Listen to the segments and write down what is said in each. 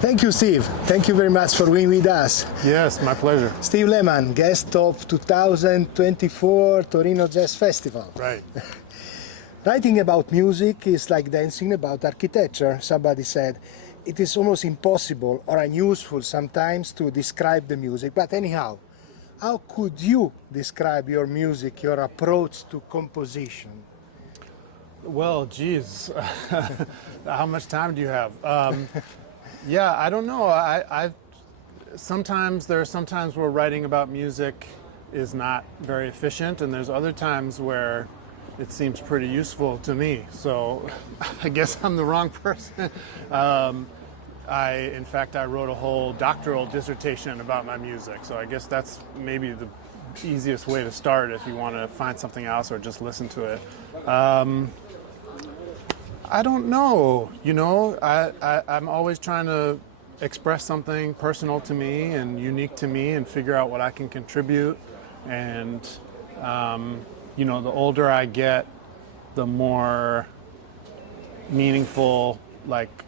Thank you, Steve. Thank you very much for being with us. Yes, my pleasure. Steve Lehman, guest of 2024 Torino Jazz Festival. Right. Writing about music is like dancing about architecture, somebody said. It is almost impossible or unuseful sometimes to describe the music, but anyhow, how could you describe your music, your approach to composition? Well, geez, how much time do you have? Yeah, I don't know. Sometimes there are some times where writing about music is not very efficient, and there's other times where it seems pretty useful to me. So I guess I'm the wrong person. In fact, I wrote a whole doctoral dissertation about my music. So I guess that's maybe the easiest way to start if you want to find something else or just listen to it. I don't know. You know, I'm always trying to express something personal to me and unique to me and figure out what I can contribute. And you know, the older I get, the more meaningful, like,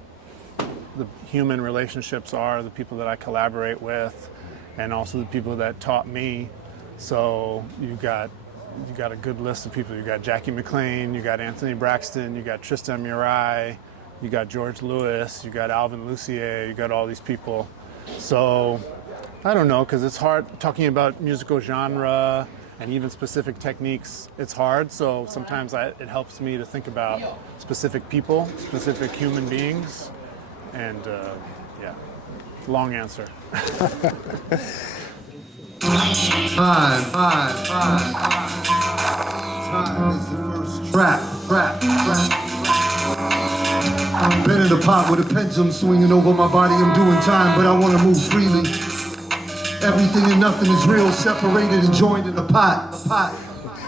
the human relationships are, the people that I collaborate with, and also the people that taught me. So you got a good list of people. You got Jackie McLean, you got Anthony Braxton, you got Tristan Murray, you got George Lewis, you got Alvin Lucier, you got all these people. So I don't know, because it's hard talking about musical genre and even specific techniques. It's hard, so sometimes it helps me to think about specific people, specific human beings, and yeah, long answer. Time is the first trap. I'm been in the pot with a pendulum swinging over my body. I'm doing time, but I want to move freely. Everything and nothing is real, separated and joined in a pot.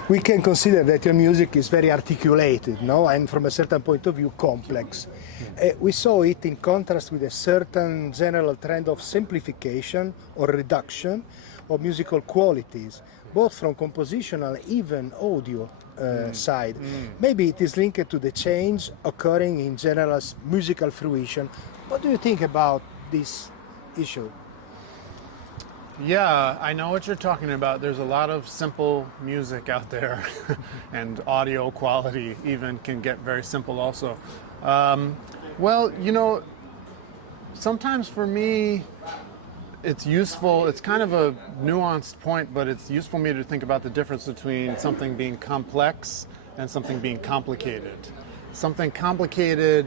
We can consider that your music is very articulated, no? And from a certain point of view, complex. We saw it in contrast with a certain general trend of simplification or reduction of musical qualities, both from compositional, even audio side. Maybe it is linked to the change occurring in general musical fruition. What do you think about this issue? Yeah, I know what you're talking about. There's a lot of simple music out there, and audio quality even can get very simple also. Well, you know, sometimes for me, it's useful. It's kind of a nuanced point, but it's useful for me to think about the difference between something being complex and something being complicated. Something complicated,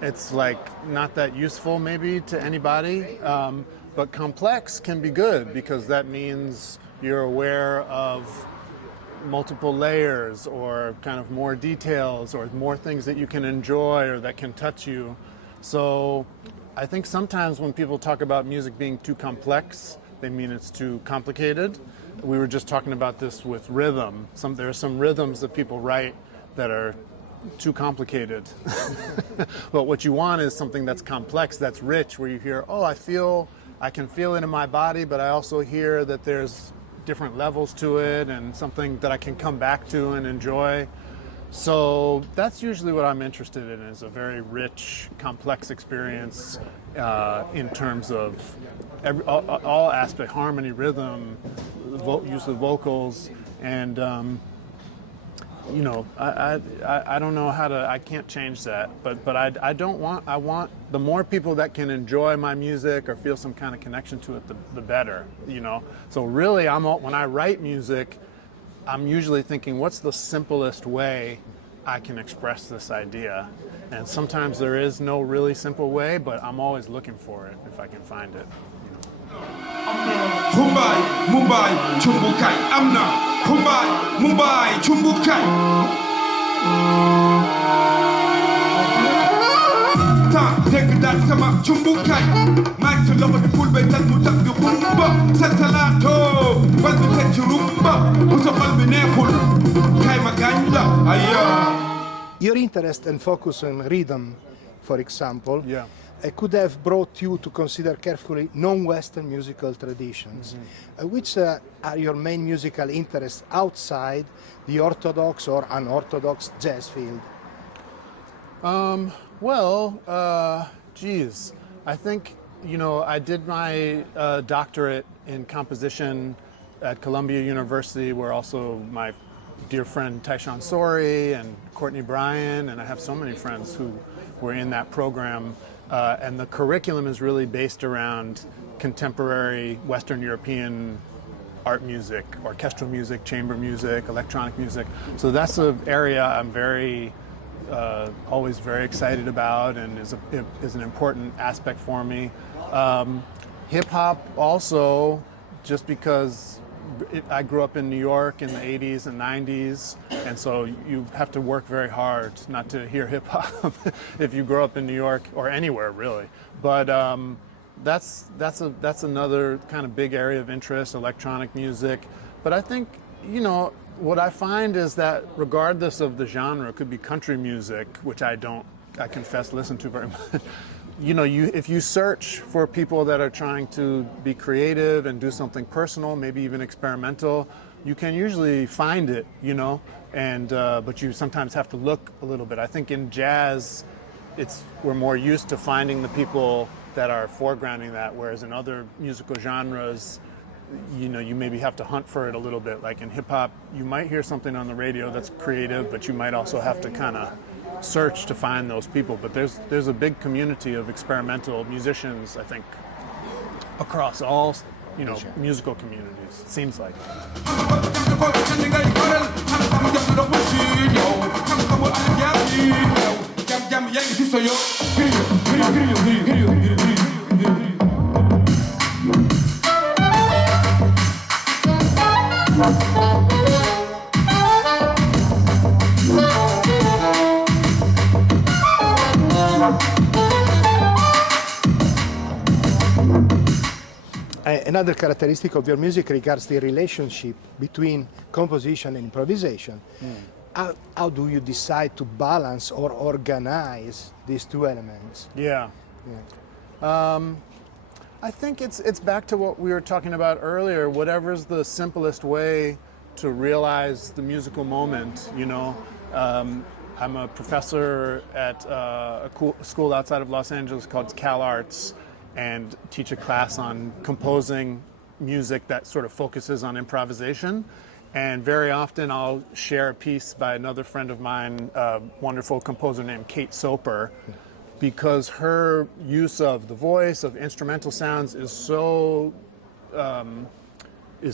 it's like not that useful maybe to anybody. But complex can be good because that means you're aware of multiple layers or kind of more details or more things that you can enjoy or that can touch you. So I think sometimes when people talk about music being too complex, they mean it's too complicated. We were just talking about this with rhythm. There are some rhythms that people write that are too complicated. But what you want is something that's complex, that's rich, where you hear, oh, I can feel it in my body, but I also hear that there's different levels to it and something that I can come back to and enjoy. So that's usually what I'm interested in, is a very rich, complex experience in terms of all aspects, harmony, rhythm, use of vocals, and you know, I don't know how to, I can't change that, but I want the more people that can enjoy my music or feel some kind of connection to it, the better, you know. So really, when I write music, I'm usually thinking, what's the simplest way I can express this idea? And sometimes there is no really simple way, but I'm always looking for it if I can find it. Mumbai, Chumbukai, Amna. Mumbai, Chumbukai. Take that sama Chumbukai. Max and love the full bed and mutak the rumba. Sasalato, but the catch rumba. What's up, Albeneful? Kaimaganda, ayo. Your interest and focus on rhythm, for example, Yeah. could have brought you to consider carefully non-Western musical traditions. Which are your main musical interests outside the orthodox or unorthodox jazz field? Well, geez, I think, you know, I did my doctorate in composition at Columbia University, where also my dear friend Tyshawn Sori and Courtney Bryan, and I have so many friends who were in that program. And the curriculum is really based around contemporary Western European art music, orchestral music, chamber music, electronic music. So that's an area I'm always very excited about, and is an important aspect for me. Hip hop also, just because I grew up in New York in the 80s and 90s, and so you have to work very hard not to hear hip hop if you grow up in New York or anywhere really. But that's another kind of big area of interest, electronic music. But I think, you know, what I find is that regardless of the genre, it could be country music, which I confess, listen to very much. You know, if you search for people that are trying to be creative and do something personal, maybe even experimental, you can usually find it, you know, and but you sometimes have to look a little bit. I think in jazz, we're more used to finding the people that are foregrounding that, whereas in other musical genres, you know, you maybe have to hunt for it a little bit. Like in hip hop, you might hear something on the radio that's creative, but you might also have to kind of search to find those people. But there's a big community of experimental musicians, I think, across all, you know, musical communities, it seems like. Another characteristic of your music regards the relationship between composition and improvisation. How do you decide to balance or organize these two elements? Yeah. I think it's back to what we were talking about earlier. Whatever's the simplest way to realize the musical moment, you know. I'm a professor at a school outside of Los Angeles called Cal Arts, and teach a class on composing music that sort of focuses on improvisation. And very often I'll share a piece by another friend of mine, a wonderful composer named Kate Soper, because her use of the voice, of instrumental sounds is so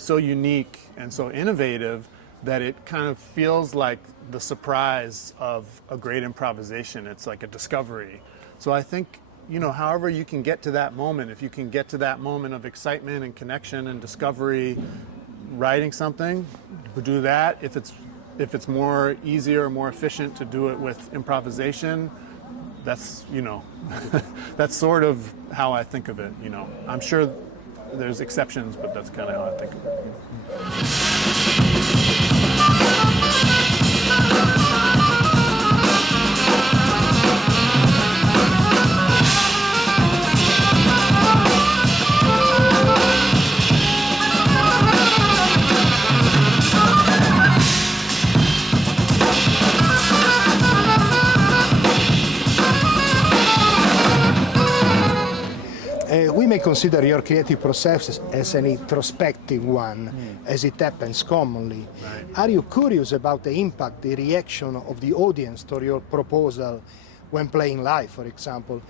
unique and so innovative that it kind of feels like the surprise of a great improvisation. It's like a discovery. So I think, you know, however you can get to that moment, if you can get to that moment of excitement and connection and discovery, writing something, do that. If it's more easier, more efficient to do it with improvisation, that's, you know, that's sort of how I think of it, you know. I'm sure there's exceptions, but that's kind of how I think of it. We may consider your creative process as an introspective one, as it happens commonly. Right. Are you curious about the impact, the reaction of the audience to your proposal when playing live, for example?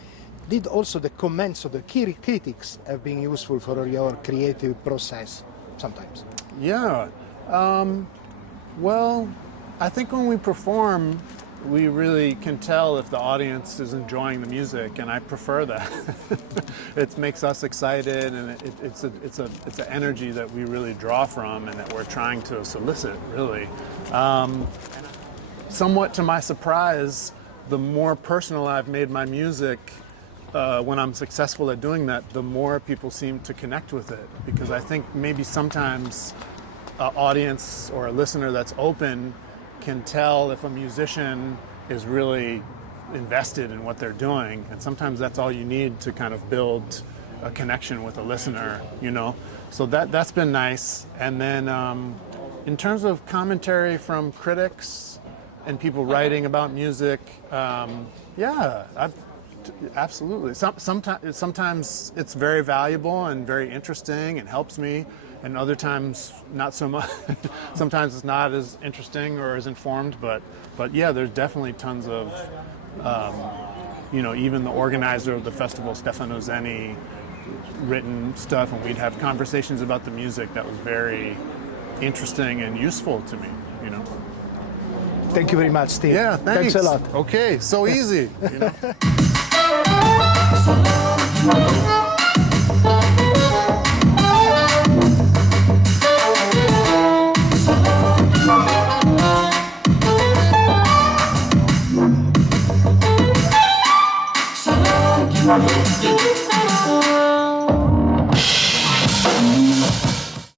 Did also the comments of the critics have been useful for your creative process sometimes? Yeah. Well, I think when we perform, we really can tell if the audience is enjoying the music, and I prefer that. It makes us excited, and it's an energy that we really draw from and that we're trying to solicit, really. Somewhat to my surprise, the more personal I've made my music, when I'm successful at doing that, the more people seem to connect with it. Because I think maybe sometimes an audience or a listener that's open can tell if a musician is really invested in what they're doing, and sometimes that's all you need to kind of build a connection with a listener, you know. So that's been nice. And then in terms of commentary from critics and people writing about music, yeah, Absolutely. Sometimes it's very valuable and very interesting and helps me, and other times not so much. Sometimes it's not as interesting or as informed, but yeah, there's definitely tons of, even the organizer of the festival, Stefano Zenni, written stuff, and we'd have conversations about the music that was very interesting and useful to me, Thank you very much, Steve. Yeah, thanks. Thanks a lot. Okay, so easy.